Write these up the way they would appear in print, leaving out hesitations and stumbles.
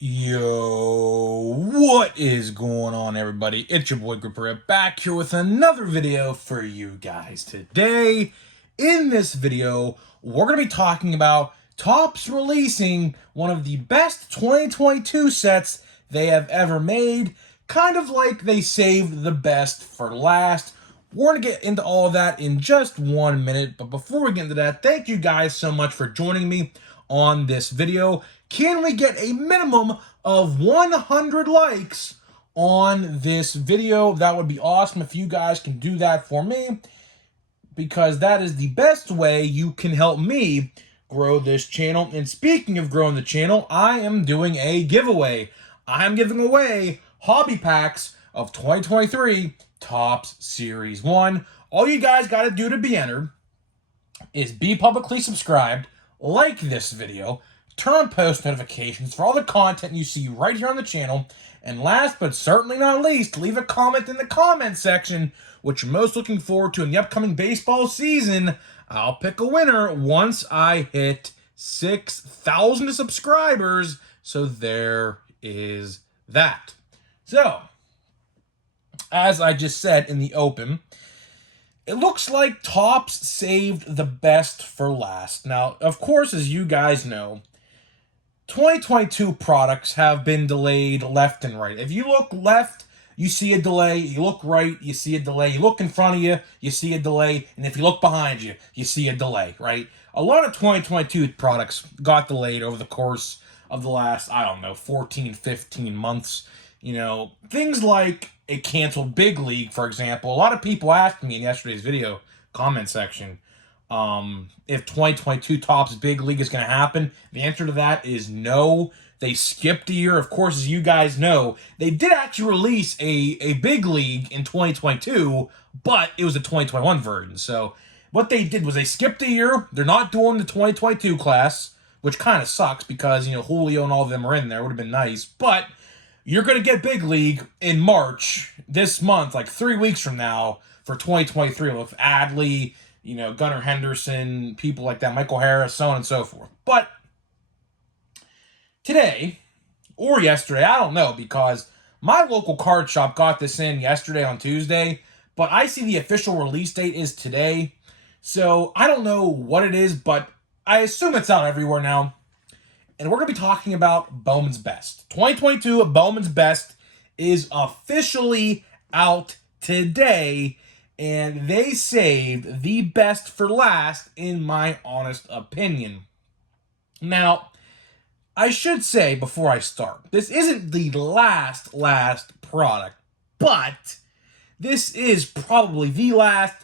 Yo, what is going on, everybody? It's your boy Gripper back here with another video for you guys. Today, in this video, we're going to be talking about Topps releasing one of the best 2022 sets they have ever made, kind of like they saved the best for last. We're going to get into all of that in just 1 minute, but before we get into that, thank you guys so much for joining me on this video. Can we get a minimum of 100 likes on this video? That would be awesome if you guys can do that for me, because that is the best way you can help me grow this channel. And speaking of growing the channel, I am doing a giveaway. I am giving away hobby packs of 2023 Topps Series 1. All you guys got to do to be entered is be publicly subscribed, like this video, turn on post notifications for all the content you see right here on the channel, and last but certainly not least, leave a comment in the comment section what you're most looking forward to in the upcoming baseball season. I'll pick a winner once I hit 6,000 subscribers, so there is that. So, as I just said in the open, it looks like Topps saved the best for last. Now, of course, as you guys know, 2022 products have been delayed left and right. If you look left, you see a delay. You look right, you see a delay. You look in front of you, you see a delay. And if you look behind you, you see a delay, right? A lot of 2022 products got delayed over the course of the last, 14, 15 months. You know, things like a canceled Big League, for example. A lot of people asked me in yesterday's video comment section if 2022 Topps Big League is going to happen. The answer to that is no. They skipped a year. Of course, as you guys know, they did actually release a Big League in 2022, but it was a 2021 version. So what they did was they skipped a year. They're not doing the 2022 class, which kind of sucks because, Julio and all of them are in there. It would have been nice. But you're going to get Big League in March, this month, like 3 weeks from now, for 2023 with Adley, Gunnar Henderson, people like that, Michael Harris, so on and so forth. But today, or yesterday, I don't know, because my local card shop got this in yesterday on Tuesday, but I see the official release date is today. So I don't know what it is, but I assume it's out everywhere now. And we're going to be talking about Bowman's Best. 2022 Bowman's Best is officially out today, and they saved the best for last, in my honest opinion. Now, I should say before I start, this isn't the last product, but this is probably the last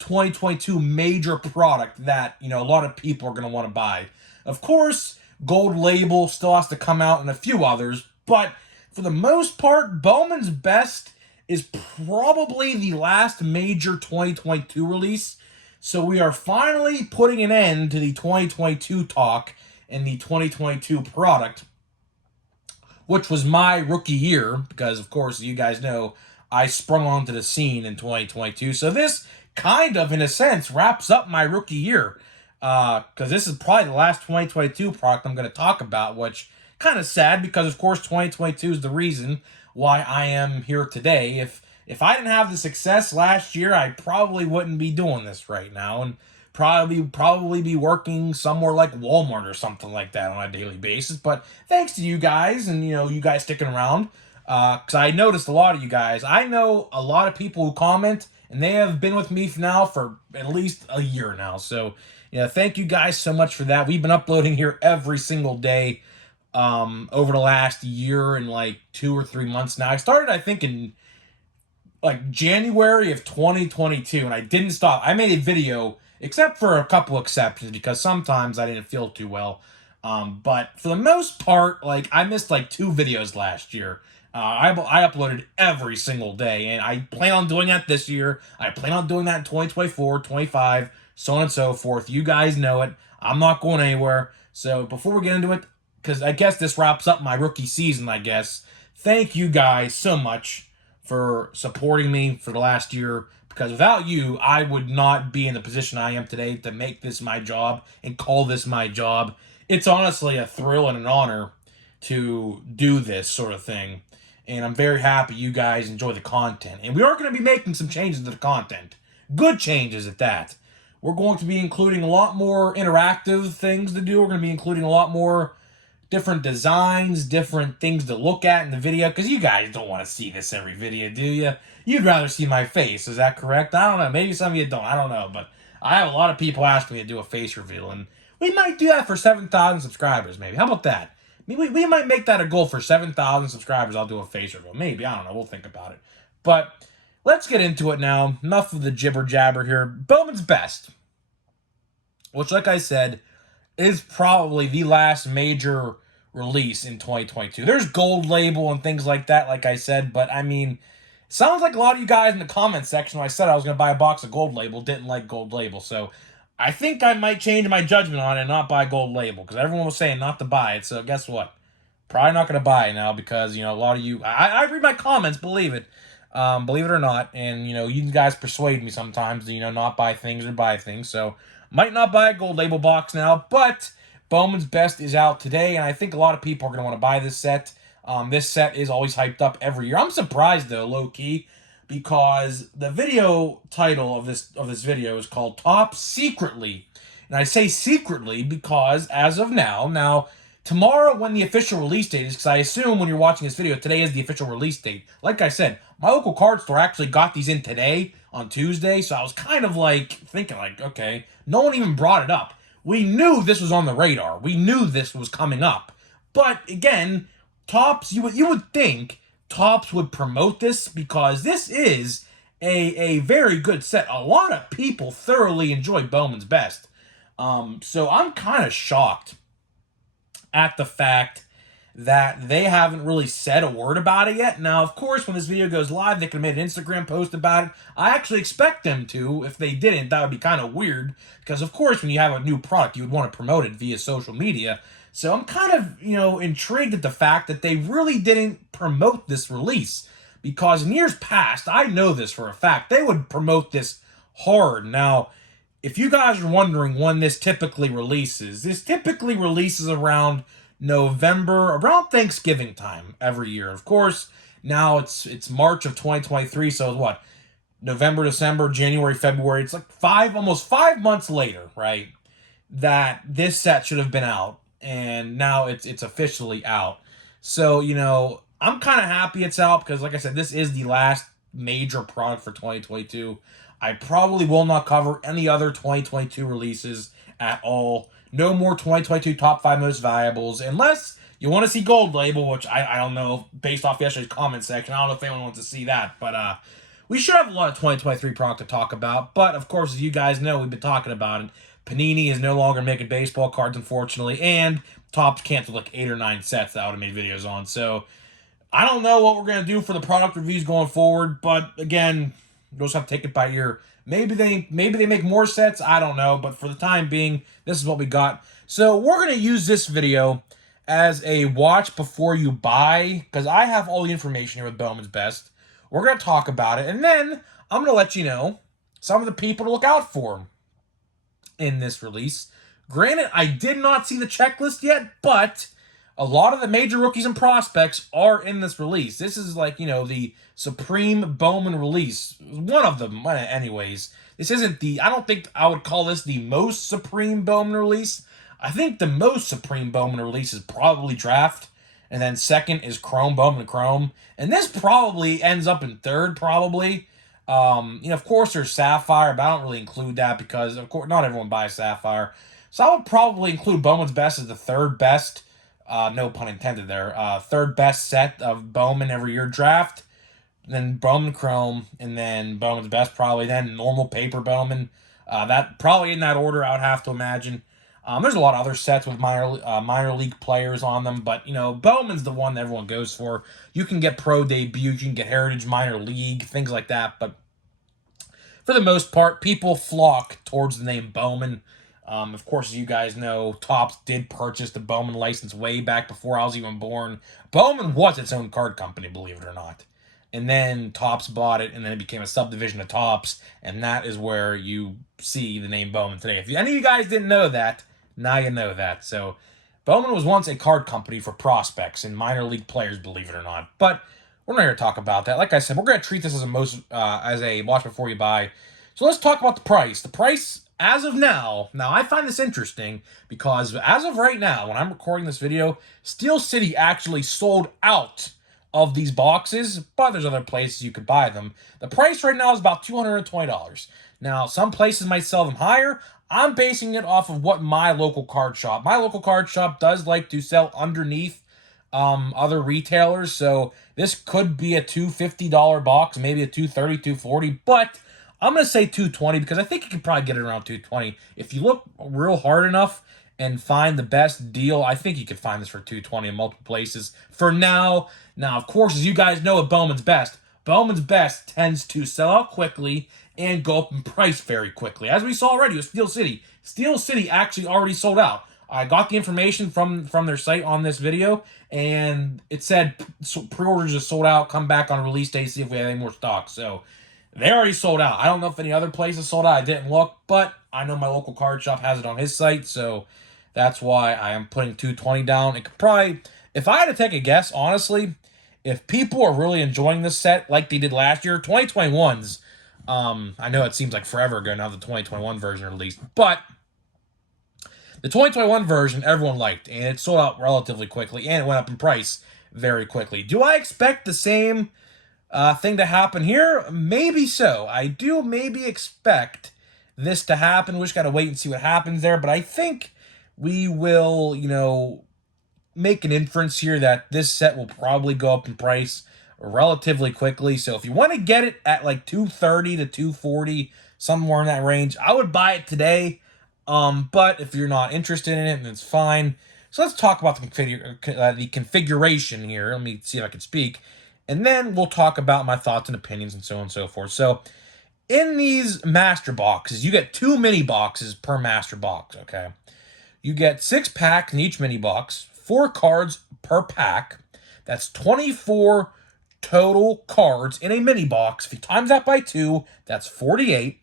2022 major product that, a lot of people are going to want to buy. Of course, Gold Label still has to come out and a few others, but for the most part, Bowman's Best is probably the last major 2022 release. So we are finally putting an end to the 2022 talk and the 2022 product, which was my rookie year, because of course, you guys know, I sprung onto the scene in 2022. So this kind of, in a sense, wraps up my rookie year. Because this is probably the last 2022 product I'm going to talk about, which kind of sad because, of course, 2022 is the reason why I am here today. If I didn't have the success last year, I probably wouldn't be doing this right now, and probably be working somewhere like Walmart or something like that on a daily basis. But thanks to you guys, and you guys sticking around, because I noticed a lot of you guys. I know a lot of people who comment, and they have been with me now for at least a year now. So thank you guys so much for that. We've been uploading here every single day over the last year and like 2 or 3 months now. I started, I think, in like January of 2022, and I didn't stop. I made a video, except for a couple exceptions, because sometimes I didn't feel too well. But for the most part, like, I missed like 2 videos last year. I uploaded every single day, and I plan on doing that this year. I plan on doing that in 2024, 25, so on and so forth. You guys know it. I'm not going anywhere. So before we get into it, because I guess this wraps up my rookie season, I guess, thank you guys so much for supporting me for the last year, because without you, I would not be in the position I am today to make this my job and call this my job. It's honestly a thrill and an honor to do this sort of thing. And I'm very happy you guys enjoy the content. And we are going to be making some changes to the content. Good changes at that. We're going to be including a lot more interactive things to do. We're going to be including a lot more different designs, different things to look at in the video. Because you guys don't want to see this every video, do you? You'd rather see my face. Is that correct? I don't know. Maybe some of you don't. I don't know. But I have a lot of people ask me to do a face reveal. And we might do that for 7,000 subscribers, maybe. How about that? We might make that a goal for 7,000 subscribers. I'll do a face reveal. Maybe. I don't know. We'll think about it. But let's get into it now. Enough of the jibber jabber here. Bowman's Best, which, like I said, is probably the last major release in 2022. There's Gold Label and things like that, like I said. But, I mean, sounds like a lot of you guys in the comment section when I said I was going to buy a box of Gold Label didn't like Gold Label. So I think I might change my judgment on it and not buy Gold Label, because everyone was saying not to buy it. So guess what? Probably not going to buy it now, because, you know, a lot of you... I read my comments, believe it. Believe it or not. And, you know, you guys persuade me sometimes to, you know, not buy things or buy things. So might not buy a Gold Label box now, but Bowman's Best is out today, and I think a lot of people are going to want to buy this set. This set is always hyped up every year. I'm surprised, though, low-key, because the video title of this video is called Top Secretly. And I say secretly because, as of now, tomorrow when the official release date is, because I assume when you're watching this video, today is the official release date. Like I said, my local card store actually got these in today on Tuesday, so I was kind of like thinking like, okay, no one even brought it up. We knew this was on the radar. We knew this was coming up. But again, Topps, you would think Topps would promote this, because this is a very good set. A lot of people thoroughly enjoy Bowman's Best. So I'm kind of shocked at the fact that they haven't really said a word about it yet. Now, of course, when this video goes live, they can make an Instagram post about it. I actually expect them to. If they didn't, that would be kind of weird, because, of course, when you have a new product, you would want to promote it via social media. So I'm kind of, you know, intrigued at the fact that they really didn't promote this release, because in years past, I know this for a fact, they would promote this hard. Now, if you guys are wondering when this typically releases around November, around Thanksgiving time every year. Of course, now it's March of 2023, so what? November, December, January, February. It's like almost 5 months later, right? That this set should have been out, and now it's officially out. So, you know, I'm kind of happy it's out, because, like I said, this is the last major product for 2022. I probably will not cover any other 2022 releases at all. No more 2022 top 5 most valuables, unless you want to see Gold Label, which I don't know, based off yesterday's comment section. I don't know if anyone wants to see that, but we should have a lot of 2023 product to talk about. But, of course, as you guys know, we've been talking about it. Panini is no longer making baseball cards, unfortunately, and Topps canceled like 8 or 9 sets that I would have made videos on. So I don't know what we're going to do for the product reviews going forward, but, again, we'll just have to take it by ear. Maybe they make more sets, I don't know, but for the time being, this is what we got. So we're going to use this video as a watch before you buy, because I have all the information here with Bowman's Best. We're going to talk about it, and then I'm going to let you know some of the people to look out for in this release. Granted, I did not see the checklist yet, but a lot of the major rookies and prospects are in this release. This is like, you know, the Supreme Bowman release. One of them, anyways. This isn't I don't think I would call this the most Supreme Bowman release. I think the most Supreme Bowman release is probably Draft. And then second is Chrome, Bowman Chrome. And this probably ends up in third, probably. You know, of course, there's Sapphire, but I don't really include that because, of course, not everyone buys Sapphire. So I would probably include Bowman's Best as the third best. No pun intended there. Third best set of Bowman every year. Draft, then Bowman Chrome, and then Bowman's Best probably. Then normal paper Bowman. That probably in that order, I would have to imagine. There's a lot of other sets with minor league players on them, but, you know, Bowman's the one that everyone goes for. You can get pro debuts, you can get heritage minor league, things like that, but for the most part, people flock towards the name Bowman. Of course, as you guys know, Topps did purchase the Bowman license way back before I was even born. Bowman was its own card company, believe it or not. And then Topps bought it, and then it became a subdivision of Topps, and that is where you see the name Bowman today. If any of you guys didn't know that, now you know that. So Bowman was once a card company for prospects and minor league players, believe it or not. But we're not here to talk about that. Like I said, we're going to treat this as a watch before you buy. So let's talk about the price. The price as of now. Now I find this interesting because as of right now, when I'm recording this video, Steel City actually sold out of these boxes, but there's other places you could buy them. The price right now is about $220. Now, some places might sell them higher. I'm basing it off of what my local card shop. My local card shop does like to sell underneath other retailers, so this could be a $250 box, maybe a $230, $240, but I'm going to say $220 because I think you could probably get it around $220. If you look real hard enough and find the best deal, I think you could find this for $220 in multiple places for now. Now, of course, as you guys know at Bowman's Best tends to sell out quickly and go up in price very quickly. As we saw already with Steel City. Steel City actually already sold out. I got the information from their site on this video, and it said pre-orders are sold out. Come back on release day, see if we have any more stock. So they already sold out. I don't know if any other places sold out. I didn't look, but I know my local card shop has it on his site, so that's why I am putting $220 down. It could probably, if I had to take a guess, honestly, if people are really enjoying this set like they did last year, 2021's, I know it seems like forever ago now the 2021 version released, but the 2021 version everyone liked, and it sold out relatively quickly, and it went up in price very quickly. Do I expect the same thing to happen here? Maybe so. I do maybe expect this to happen. We just got to wait and see what happens there, but I think we will, make an inference here that this set will probably go up in price relatively quickly. So if you want to get it at like $230 to $240, somewhere in that range, I would buy it today. But if you're not interested in it, then it's fine. So let's talk about the configuration here. Let me see if I can speak. And then we'll talk about my thoughts and opinions and so on and so forth. So in these master boxes, you get 2 mini boxes per master box, okay? You get 6 packs in each mini box, 4 cards per pack. That's 24 total cards in a mini box. If you times that by 2, that's 48.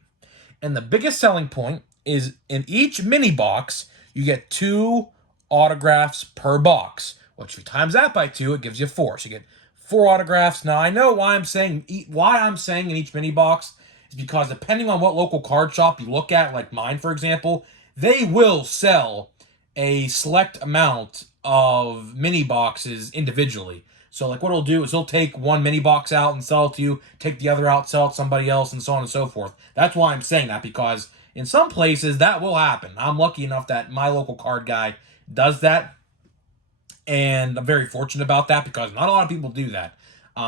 And the biggest selling point is in each mini box, you get 2 autographs per box, which if you times that by 2, it gives you 4. So you get 4 autographs. Now, I know why I'm saying in each mini box is because depending on what local card shop you look at, like mine, for example, they will sell a select amount of mini boxes individually. So, like, what he'll do is he'll take one mini box out and sell it to you, take the other out, sell it to somebody else, and so on and so forth. That's why I'm saying that, because in some places that will happen. I'm lucky enough that my local card guy does that, and I'm very fortunate about that because not a lot of people do that.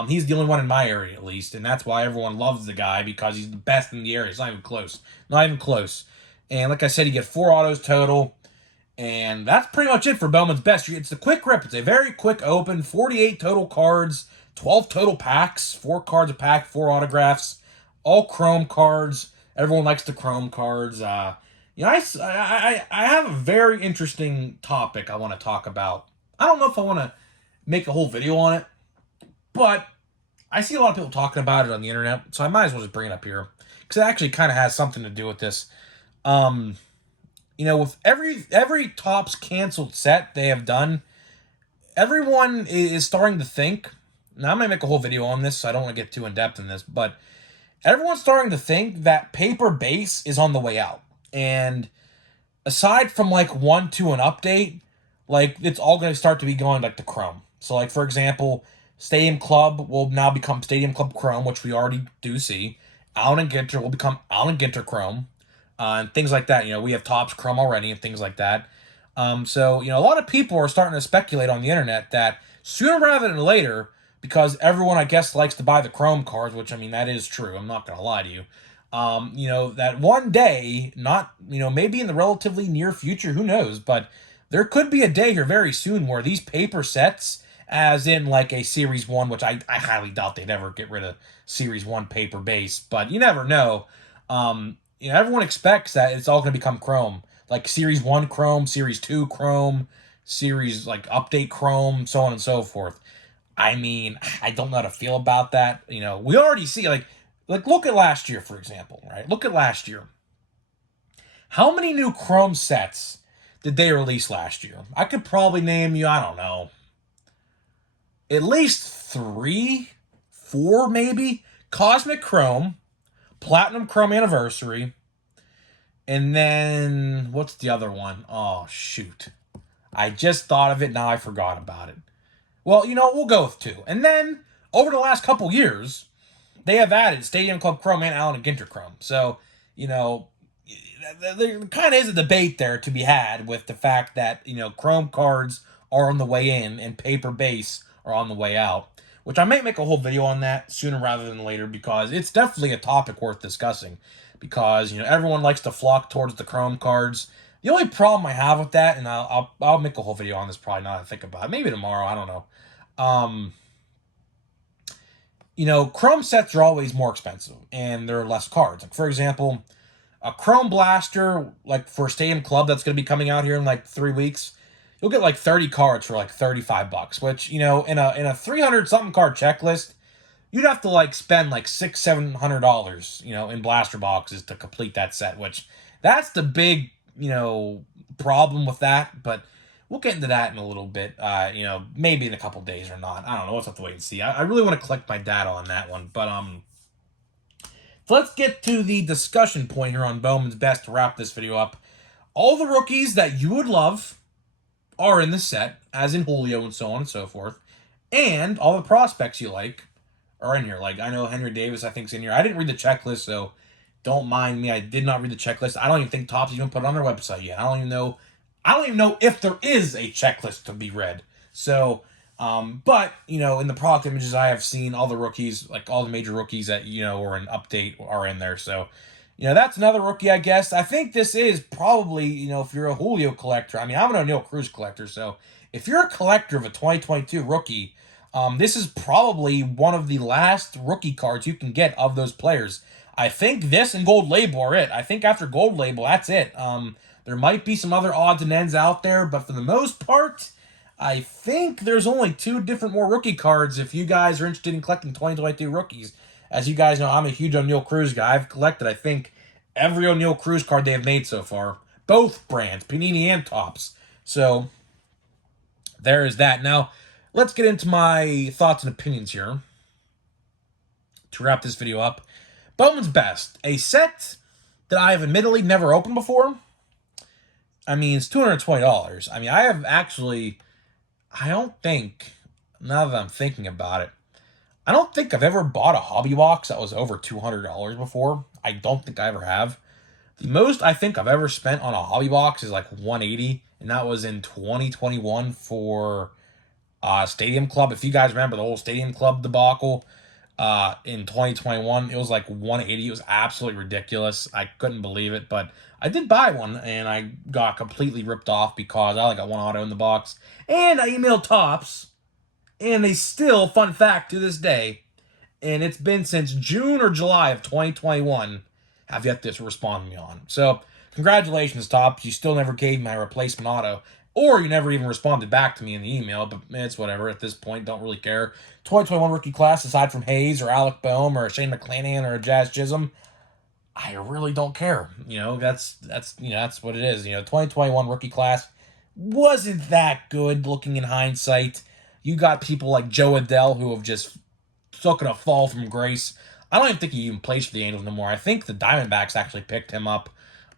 He's the only one in my area, at least, and that's why everyone loves the guy, because he's the best in the area. It's not even close. Not even close. And like I said, you get 4 autos total. And that's pretty much it for Bowman's Best. It's a quick rip. It's a very quick open. 48 total cards, 12 total packs, 4 cards a pack, 4 autographs, all chrome cards. Everyone likes the chrome cards. I have a very interesting topic I want to talk about. I don't know if I want to make a whole video on it, but I see a lot of people talking about it on the internet, so I might as well just bring it up here because it actually kind of has something to do with this. With every Topps canceled set they have done, everyone is starting to think, now I'm going to make a whole video on this, so I don't want to get too in-depth in this, but everyone's starting to think that paper base is on the way out. And aside from, 1 to an update, it's all going to start to be going, to Chrome. So, for example, Stadium Club will now become Stadium Club Chrome, which we already do see. Allen and Ginter will become Allen and Ginter Chrome. And things like that. We have Topps Chrome already and things like that. So, a lot of people are starting to speculate on the internet that sooner rather than later, because everyone, I guess, likes to buy the Chrome cards, which, that is true. I'm not going to lie to you. That one day, not, maybe in the relatively near future, who knows, but there could be a day here very soon where these paper sets, as in, a Series 1, which I highly doubt they'd ever get rid of Series 1 paper base, but you never know. Everyone expects that it's all going to become Chrome. Like Series 1 Chrome, Series 2 Chrome, Series, Update Chrome, so on and so forth. I don't know how to feel about that. We already see, look at last year, for example, right? Look at last year. How many new Chrome sets did they release last year? I could probably name you, I don't know, at least 3, 4 maybe. Cosmic Chrome, Platinum Chrome Anniversary, and then what's the other one? Oh, shoot. I just thought of it, now I forgot about it. Well, we'll go with 2. And then, over the last couple years, they have added Stadium Club Chrome and Allen and Ginter Chrome. So, there kind of is a debate there to be had with the fact that, Chrome cards are on the way in and paper base are on the way out. Which I might make a whole video on that sooner rather than later, because it's definitely a topic worth discussing. Because, everyone likes to flock towards the Chrome cards. The only problem I have with that, and I'll make a whole video on this probably now that I think about it. Maybe tomorrow, I don't know. Chrome sets are always more expensive, and there are less cards. Like, for example, a Chrome Blaster, like for Stadium Club, that's going to be coming out here in like 3 weeks, you'll get like 30 cards for like $35, which, in a 300 something card checklist, you'd have to like spend like $600-700, in blaster boxes to complete that set, which that's the big, problem with that. But we'll get into that in a little bit, maybe in a couple days or not. I don't know. We'll have to wait and see. I really want to collect my data on that one. But so let's get to the discussion point here on Bowman's Best to wrap this video up. All the rookies that you would love are in the set, as in Julio and so on and so forth. And all the prospects you like are in here. Like, I know Henry Davis, I think, is in here. I didn't read the checklist, so don't mind me. I did not read the checklist. I don't even think Topps even put it on their website yet. I don't even know if there is a checklist to be read. So, but, in the product images I have seen, all the rookies, like all the major rookies that, or an update are in there. So, that's another rookie, I guess. I think this is probably, if you're a Julio collector. I mean, I'm an O'Neal Cruz collector, so if you're a collector of a 2022 rookie, this is probably one of the last rookie cards you can get of those players. I think this and Gold Label are it. I think after Gold Label, that's it. There might be some other odds and ends out there, but for the most part, I think there's only 2 different more rookie cards if you guys are interested in collecting 2022 rookies. As you guys know, I'm a huge O'Neal Cruz guy. I've collected, I think, every O'Neal Cruz card they have made so far. Both brands, Panini and Topps. So, there is that. Now, let's get into my thoughts and opinions here to wrap this video up. Bowman's Best, a set that I have admittedly never opened before. I mean, it's $220. I mean, I have actually, I don't think, now that I'm thinking about it, I don't think I've ever bought a hobby box that was over $200 before. I don't think I ever have. The most I think I've ever spent on a hobby box is like $180, and that was in 2021 for Stadium Club. If you guys remember the whole Stadium Club debacle in 2021, it was like $180. It was absolutely ridiculous. I couldn't believe it, but I did buy one, and I got completely ripped off because I only got one auto in the box. And I emailed Topps, and they still, fun fact to this day, and it's been since June or July of 2021, have yet to respond to me on. So, congratulations, Topps. You still never gave me my replacement auto, or you never even responded back to me in the email, but it's whatever at this point. Don't really care. 2021 rookie class, aside from Hayes or Alec Boehm or Shane McClanahan or Jazz Chisholm, I really don't care. That's what it is. 2021 rookie class wasn't that good looking in hindsight. You got people like Joe Adell who have just taken a fall from grace. I don't even think he even plays for the Angels anymore. I think the Diamondbacks actually picked him up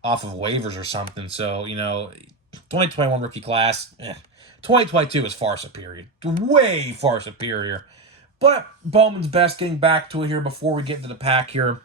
off of waivers or something. So, 2021 rookie class, 2022 is far superior. Way far superior. But Bowman's Best, getting back to it here before we get into the pack here.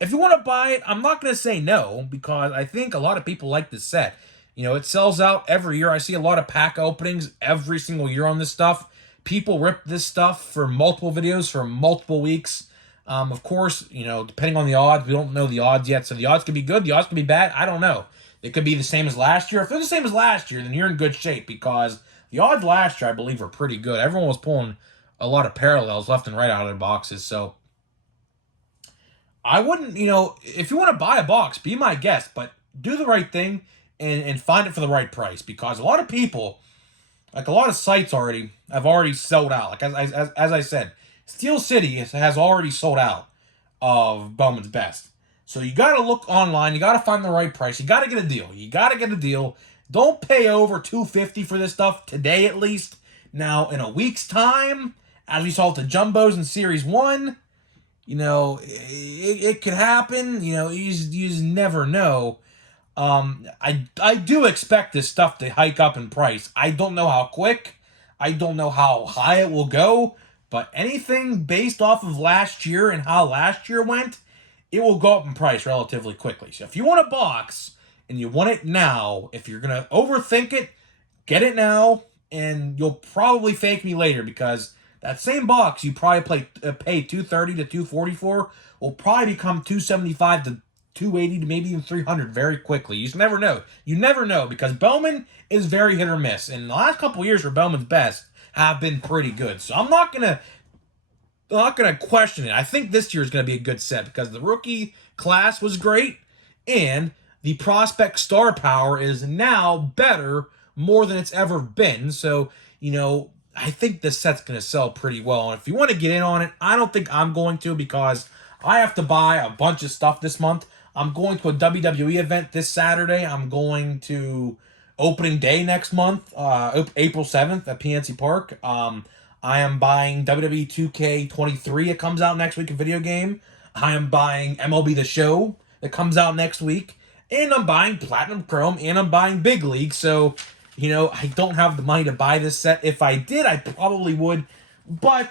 If you want to buy it, I'm not going to say no, because I think a lot of people like this set. It sells out every year. I see a lot of pack openings every single year on this stuff. People rip this stuff for multiple videos for multiple weeks. Of course, depending on the odds, we don't know the odds yet. So the odds could be good, the odds could be bad. I don't know. It could be the same as last year. If they're the same as last year, then you're in good shape, because the odds last year, I believe, were pretty good. Everyone was pulling a lot of parallels left and right out of their boxes. So I wouldn't, if you want to buy a box, be my guest, but do the right thing and find it for the right price, because a lot of people, like a lot of sites have already sold out. Like as I said, Steel City has already sold out of Bowman's Best. So you got to look online. You got to find the right price. You got to get a deal. Don't pay over $250 for this stuff today, at least. Now, in a week's time, as we saw with the Jumbos in Series 1, you know, it could happen. You know, you just never know. I do expect this stuff to hike up in price. I don't know how quick. I don't know how high it will go. But anything based off of last year and how last year went, it will go up in price relatively quickly. So if you want a box and you want it now, if you're going to overthink it, get it now, and you'll probably thank me later, because that same box you probably pay $230 to $240 for will probably become $275 to $280 to maybe even $300 very quickly. You just never know. You never know, because Bowman is very hit or miss, and the last couple of years for Bowman's best have been pretty good. So I'm not gonna question it. I think this year is gonna be a good set, because the rookie class was great, and the prospect star power is now better, more than it's ever been. So, you know, I think this set's going to sell pretty well. And if you want to get in on it, I don't think I'm going to, because I have to buy a bunch of stuff this month. I'm going to a WWE event this Saturday. I'm going to opening day next month, April 7th at PNC Park. I am buying WWE 2K23. It comes out next week, a video game. I am buying MLB The Show that comes out next week. And I'm buying Platinum Chrome, and I'm buying Big League. So, you know, I don't have the money to buy this set. If I did, I probably would. But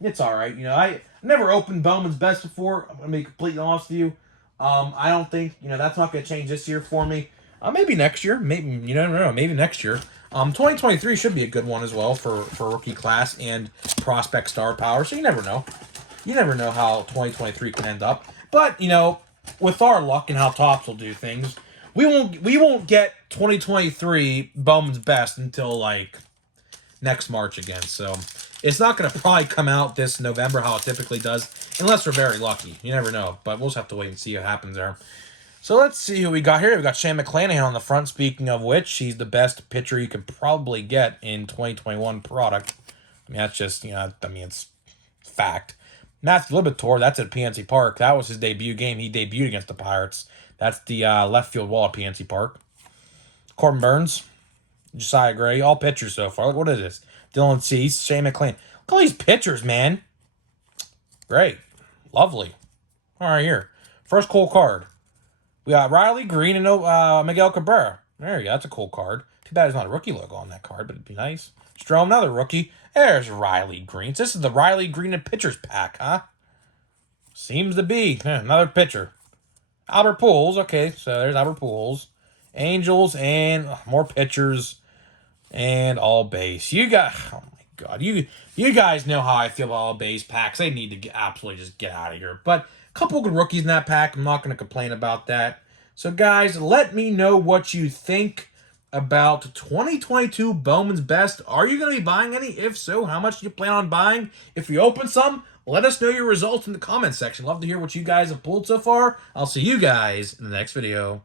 it's all right. You know, I never opened Bowman's Best before. I'm going to be completely honest with you. I don't think, you know, that's not going to change this year for me. Maybe next year. Maybe, you never know. Maybe next year. 2023 should be a good one as well for rookie class and prospect star power. So you never know. You never know how 2023 can end up. But, you know, with our luck and how Topps will do things, we won't get 2023 Bowman's Best until like next March again. So it's not going to probably come out this November how it typically does, unless we're very lucky. You never know, but we'll just have to wait and see what happens there. So let's see who we got here. We got Shane McClanahan on the front. Speaking of which, he's the best pitcher you could probably get in 2021 product. I mean, that's just, you know, I mean, it's fact. Matthew Liberatore, that's at PNC Park. That was his debut game. He debuted against the Pirates. That's the left field wall at PNC Park. Corbin Burns, Josiah Gray, all pitchers so far. What is this? Dylan Cease, Shane McClain. Look at all these pitchers, man. Great. Lovely. All right, here. First cool card. We got Riley Green and Miguel Cabrera. There you go. That's a cool card. Too bad there's not a rookie logo on that card, but it'd be nice. Strom, another rookie. There's Riley Green. This is the Riley Green and pitchers pack, huh? Seems to be. Another pitcher. Albert Pujols. Okay, so there's Albert Pujols. Angels and more pitchers and all base. You got, oh my God, you guys know how I feel about all base packs. They need to absolutely just get out of here. But a couple good rookies in that pack. I'm not going to complain about that. So guys, let me know what you think about 2022 Bowman's Best. Are you going to be buying any? If so, how much do you plan on buying? If you open some, let us know your results in the comment section. Love to hear what you guys have pulled so far. I'll see you guys in the next video.